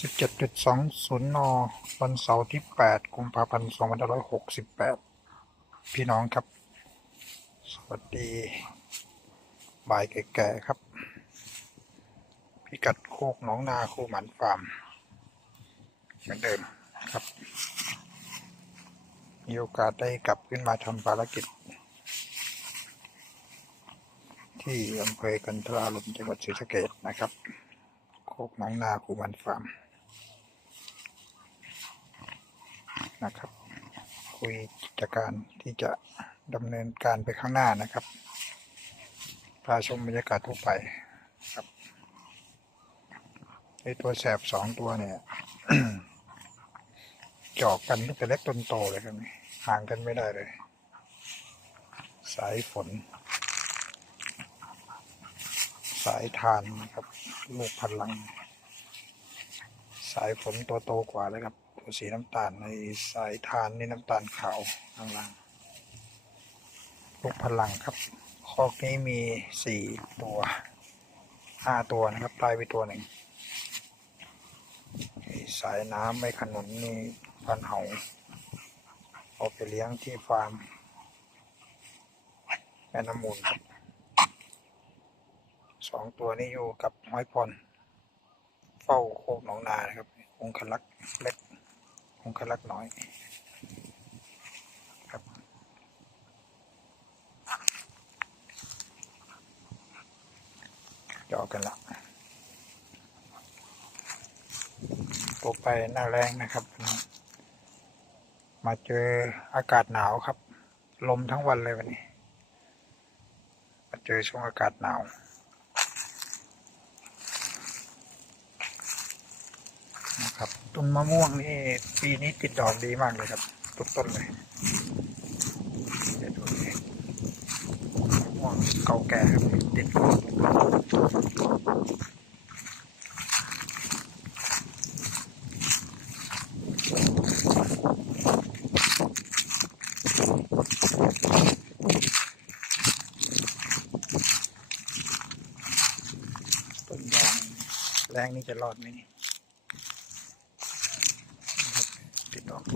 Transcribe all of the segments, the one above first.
สิบเจ็ดจุดสองศูนย์นวันเสาร์ที่แปดกุมภาพันธ์สองพันร้อยหกสิบแปดพี่น้องครับ สวัสดี บ่ายแก่ๆครับ พิกัดโคกหนองนาคูหมันฟาร์ม เหมือนเดิมครับ มีโอกาสได้กลับขึ้นมาทำภารกิจ ที่อำเภอกันทราลมจังหวัดศรีสะเกษนะครับโคกหนองนาคูหมันฟาร์ม นะครับ คุยกิจการที่จะดำเนินการไปข้างหน้านะครับพาชมบรรยากาศทั่วไปครับไอตัวแสบสองตัวเนี่ยจอกกันตั้งแต่เล็กจนโตเลยครับนี่ห่างกันไม่ได้เลย สายฝน สายทานนะครับลูกพลัง สายฝนตัวโตกว่าเลยครับ สีน้ำตาลในสายทานนี่น้ำตาลขาวข้างล่างลูกพลังครับ คอกนี้มีสี่ตัวห้าตัวนะครับตายไปตัวหนึ่งสายน้ำไม่ขนุนนี่พันเหาเอาไปเลี้ยงที่ฟาร์มแม่น้ำมูลครับสองตัวนี้อยู่กับห้อยพรเฝ้าโคกหนองนานะครับองคลักษ์เล็ก องคลักน้อยครับจอกันละตกไปหน้าแรงนะครับ มาเจออากาศหนาวครับ ลมทั้งวันเลยวันนี้ มาเจอช่วงอากาศหนาวนะครับ ต้นมะม่วงนี่ปีนี้ติดดอกดีมากเลยครับ ทุกต้นเลยเดี๋ยวดูนี่มะม่วงเก่าแก่ครับติดต้นยางแรงนี่จะรอดไหมนี่ ติดดอกทุกต้นดอกนี่ เ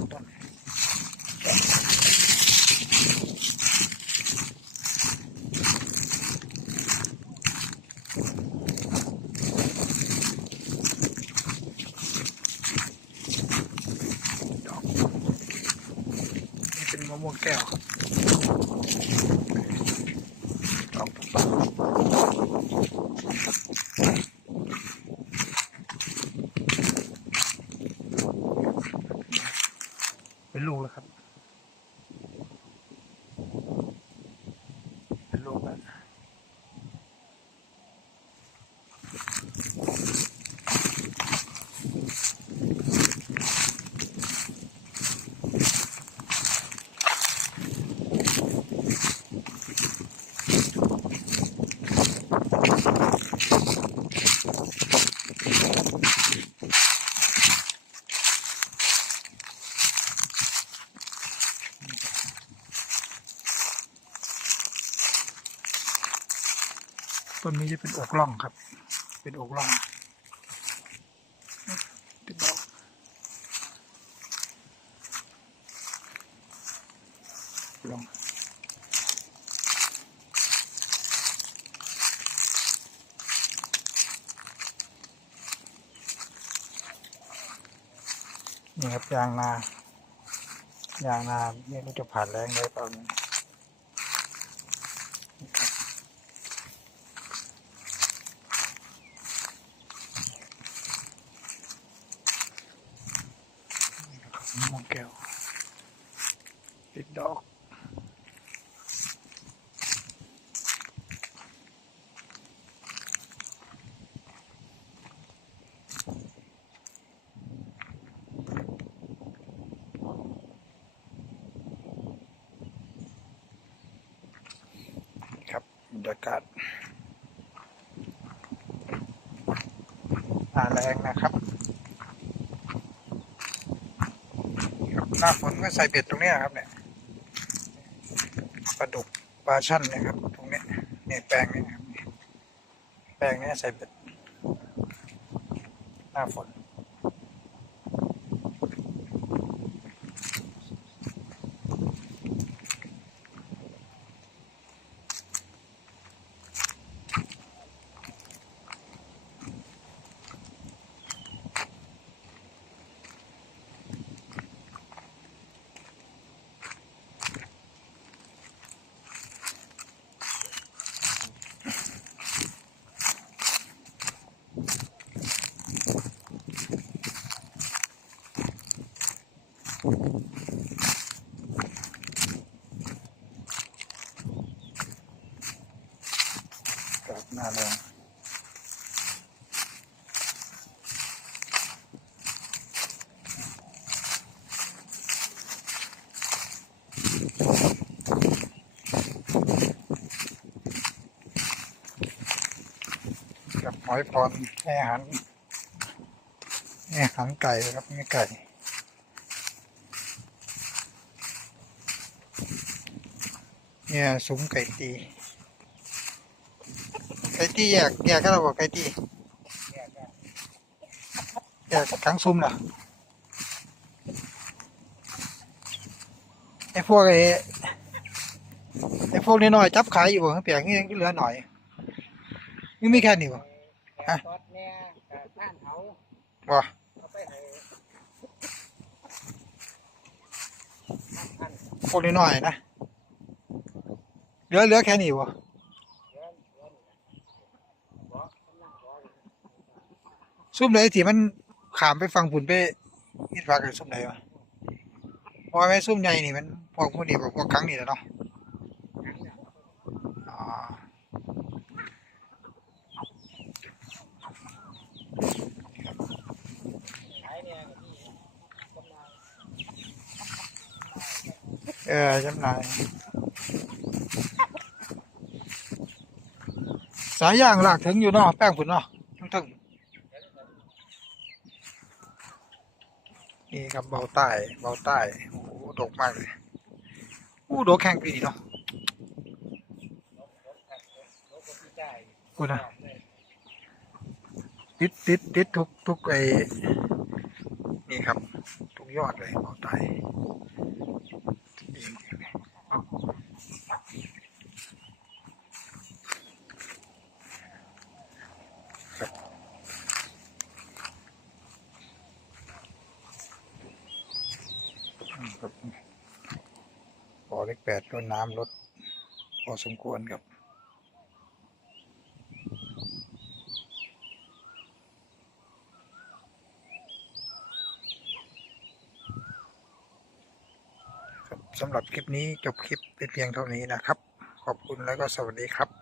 ป็นมะม่วงแก้วครับดอกทุกต้นเป็นลูก แล้วครับ ต้นนี้จะเป็นอกล่องครับ เป็นอกล่องติดดอกลองนี่ครับยางนายางนาไม่รู้จะผ่านแรงได้เปล่าเนี่ยครับ มะม่วงแก้วติดดอกครั บรรยากาศหน้าแรงนะครับหน้าฝนก็ใส่เบ็ดตรงนี้ครับเนี่ยปลาดุกปลาช่อนนี่ยครับ ตรงนี้เนี่ยแปลงเนี้ครับแปลงเนี้ยใส่เบ็ดหน้าฝน กับหน้าแรงกับหอยพรให้อาหารให้อาหารไก่ครับนี่ไก่ เนี่ยซุ้มไก่ตี ไก่ตีแยกแยกกันเราบอกไก่ตีแยกทั้งซุ้มเหรอไอ้พวกไอ้ไอ้พวกน้อยจับขายอยู่บ่เปียกนี่ยังเหลือหน่อยนี่มีแค่นี้บ่แก่ซอสแน่แต่ท่านเอาบ่เอาไปให้ท่านพวกน้อยนะ เหลือเหลือแค่นี้บ่เดือนเดือนบอกกำลังบอกซุ่มไหนที่มันขามไปฟังผุนไปอิดฝากกันซุ่มไหนวะพราะว่าแม่ซุ่มใหญ่นี่มันพวกพวกนี้พวกครั้งนี้แหละเนาะเนี่ยก็มีกำลังเออจำหน่าย สายย่างหลากถึงอยู่เนาะแป้งผุนเนาะทั้งถึงนี่ครับเบาใต้เบาใต้โอ้โหดกมากเลยอู้ดกแข่งปีนเนาะกูนะติดติดติดทุกทุกไอ้นี่ครับ ทุกยอดเลยเบาใต้จริงๆเลยครับอืมครับ ปอเล็กแปดโดน้ำลดพอสมควรกับครับ สำหรับคลิปนี้จบคลิปเป็นเพียงเท่านี้นะครับ ขอบคุณแล้วก็สวัสดีครับ